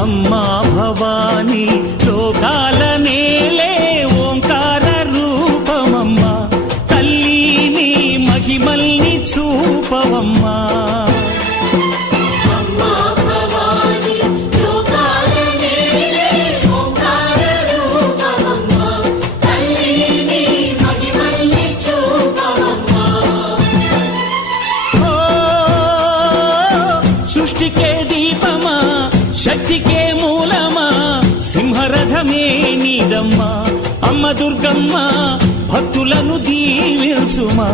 అమ్మా భవానీ లోకాల నేలే ఓంకార రూపమమ్మా, తల్లి నీ మహిమల్ని చూపవమ్మా. సృష్టికే దీపమా, శక్తికే మూలమా, సింహరథమే నీదమ్మా. అమ్మ దుర్గమ్మ భక్తులను దీవించుమా.